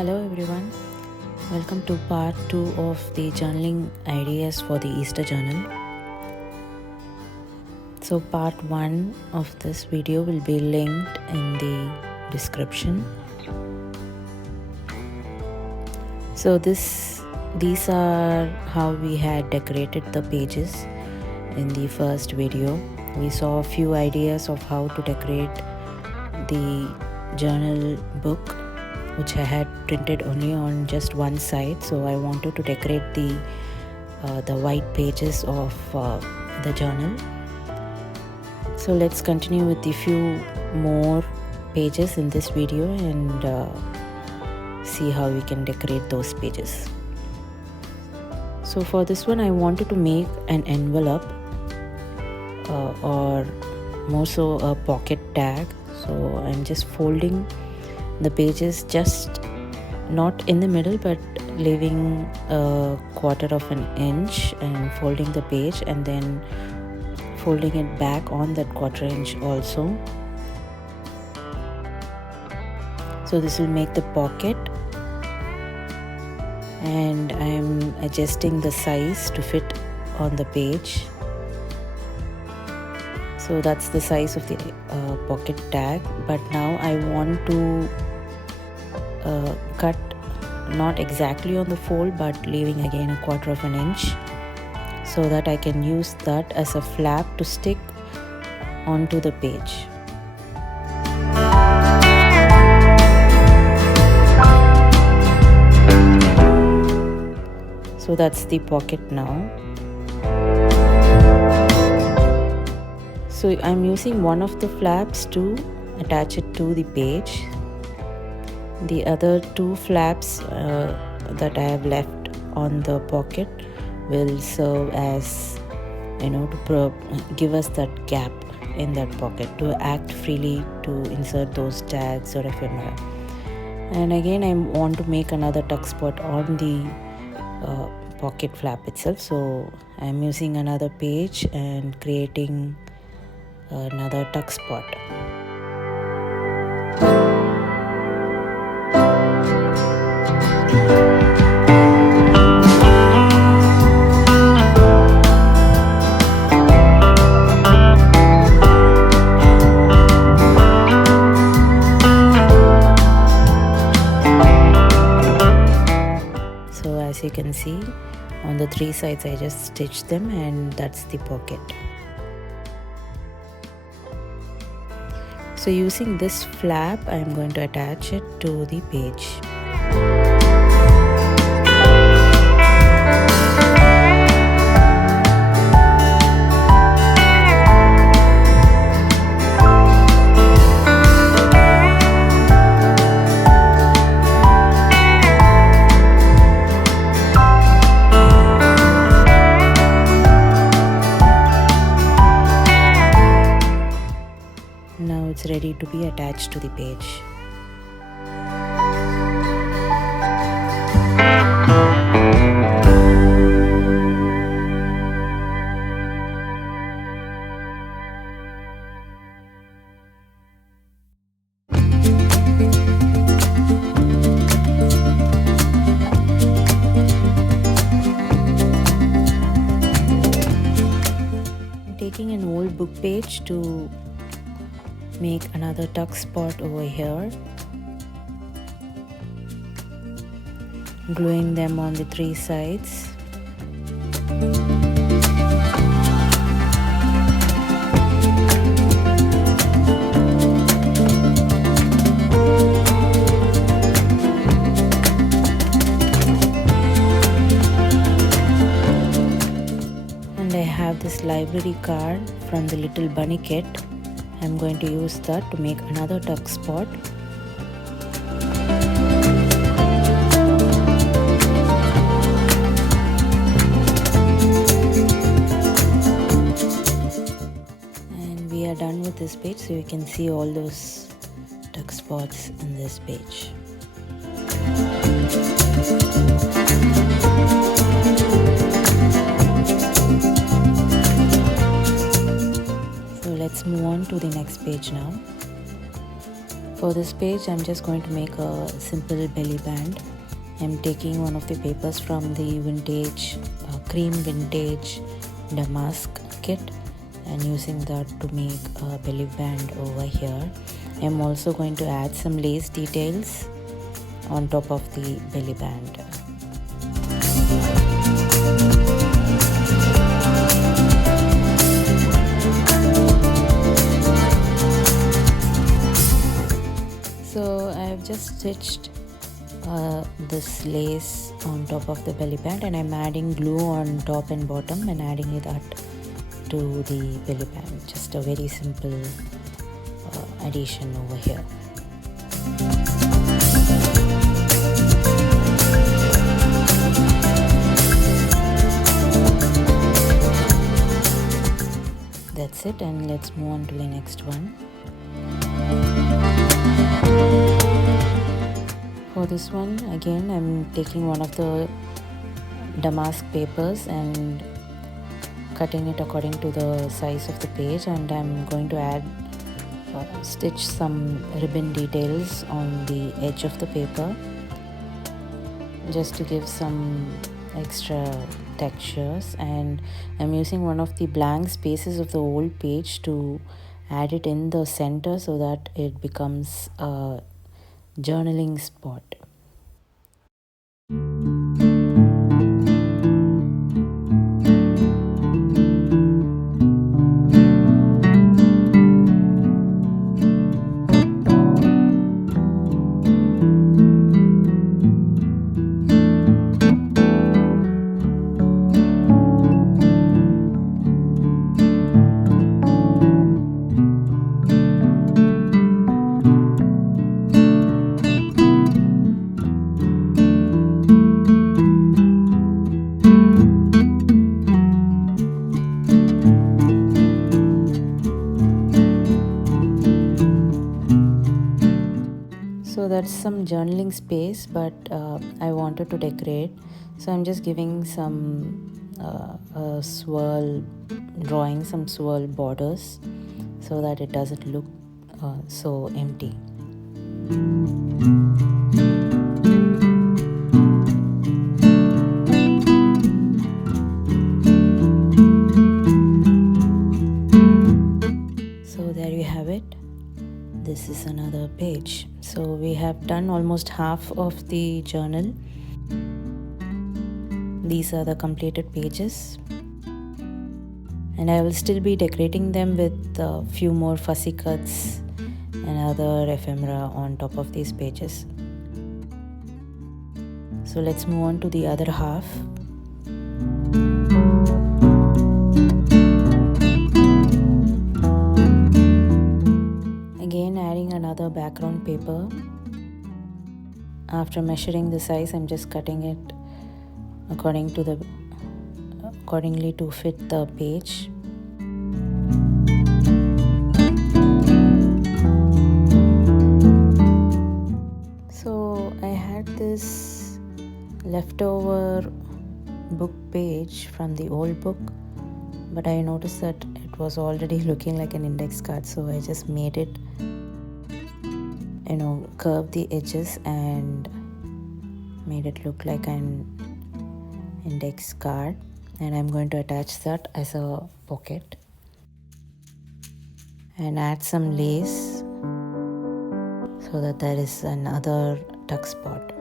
Hello everyone, welcome to part 2 of the journaling ideas for the Easter journal. So part 1 of this video will be linked in the description. So these are how we had decorated the pages in the first video. We saw a few ideas of how to decorate the journal book, which I had printed only on just one side. So I wanted to decorate the white pages of the journal. So let's continue with a few more pages in this video and see how we can decorate those pages. So for this one, I wanted to make an envelope or more so a pocket tag. So I'm just folding the pages just not in the middle but leaving a quarter of an inch and folding the page and then folding it back on that quarter inch also. So this will make the pocket, and I'm adjusting the size to fit on the page. So that's the size of the pocket tag, but now I want to cut not exactly on the fold but leaving again a quarter of an inch so that I can use that as a flap to stick onto the page. So that's the pocket now. So I'm using one of the flaps to attach it to the page. The other two flaps that I have left on the pocket will serve as, to give us that gap in that pocket to act freely to insert those tags or ephemera. And again, I want to make another tuck spot on the pocket flap itself. So I'm using another page and creating another tuck spot. So as you can see, on the three sides I just stitched them, and that's the pocket. So using this flap, I'm going to attach it to the page. Now it's ready to be attached to the page. I'm taking an old book page to make another tuck spot over here, gluing them on the three sides. And I have this library card from the Little Bunny kit. I'm going to use that to make another tuck spot. And we are done with this page, so you can see all those tuck spots in this page. Let's move on to the next page now. For this page, I'm just going to make a simple belly band. I'm taking one of the papers from the vintage, cream vintage Damask kit, and using that to make a belly band over here. I'm also going to add some lace details on top of the belly band. So I've just stitched this lace on top of the belly band, and I'm adding glue on top and bottom and adding that to the belly band. Just a very simple addition over here. That's it, and let's move on to the next one. For this one, again, I'm taking one of the damask papers and cutting it according to the size of the page, and I'm going to add stitch some ribbon details on the edge of the paper just to give some extra textures. And I'm using one of the blank spaces of the old page to add it in the center so that it becomes a journaling spot. So that's some journaling space, but I wanted to decorate, so I'm just giving some swirl, drawing some swirl borders so that it doesn't look so empty. So there you have it. This is another page. So we have done almost half of the journal. These are the completed pages, and I will still be decorating them with a few more fussy cuts and other ephemera on top of these pages. So let's move on to the other half. Again, adding another background paper. After measuring the size, I'm just cutting it accordingly to fit the page. So I had this leftover book page from the old book, but I noticed that it was already looking like an index card, so I just made it, curve the edges and made it look like an index card, and I'm going to attach that as a pocket and add some lace so that there is another tuck spot.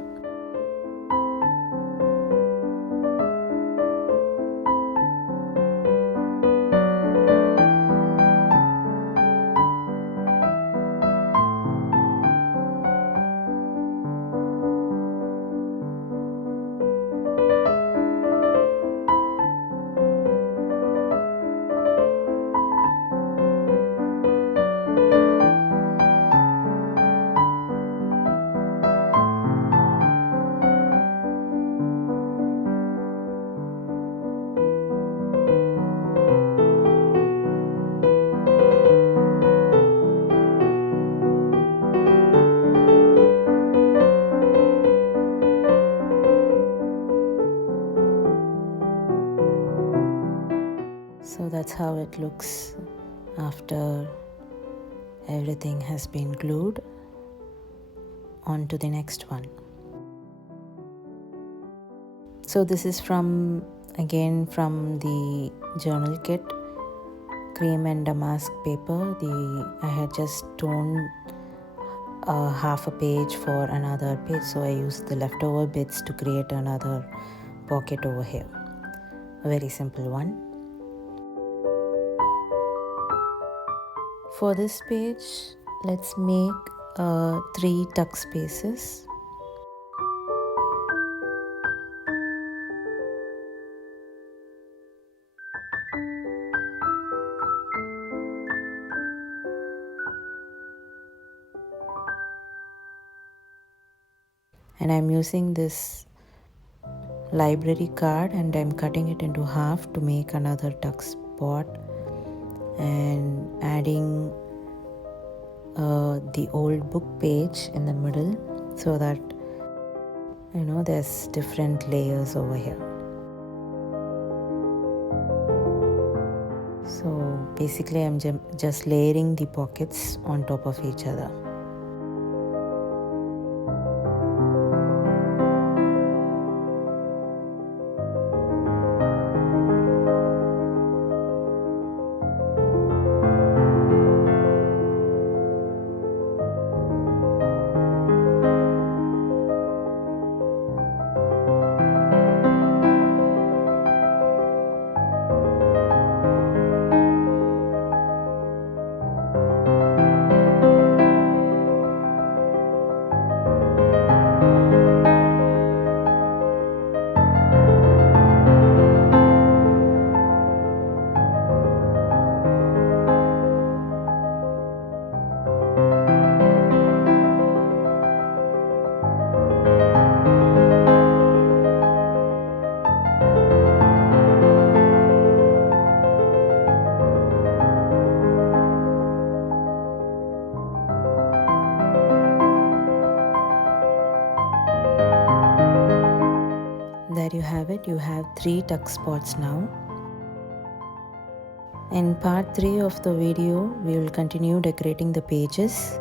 So that's how it looks after everything has been glued. on to the next one. So this is from the journal kit, cream and damask paper. I had just torn half a page for another page, so I used the leftover bits to create another pocket over here. A very simple one. For this page, let's make 3 tuck spaces. And I'm using this library card and I'm cutting it into half to make another tuck spot, and adding the old book page in the middle so that there's different layers over here. So basically I'm just layering the pockets on top of each other. There you have it. You have 3 tuck spots now. In part 3 of the video, we will continue decorating the pages.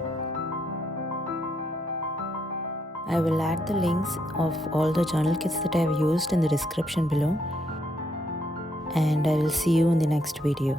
I will add the links of all the journal kits that I have used in the description below. And I will see you in the next video.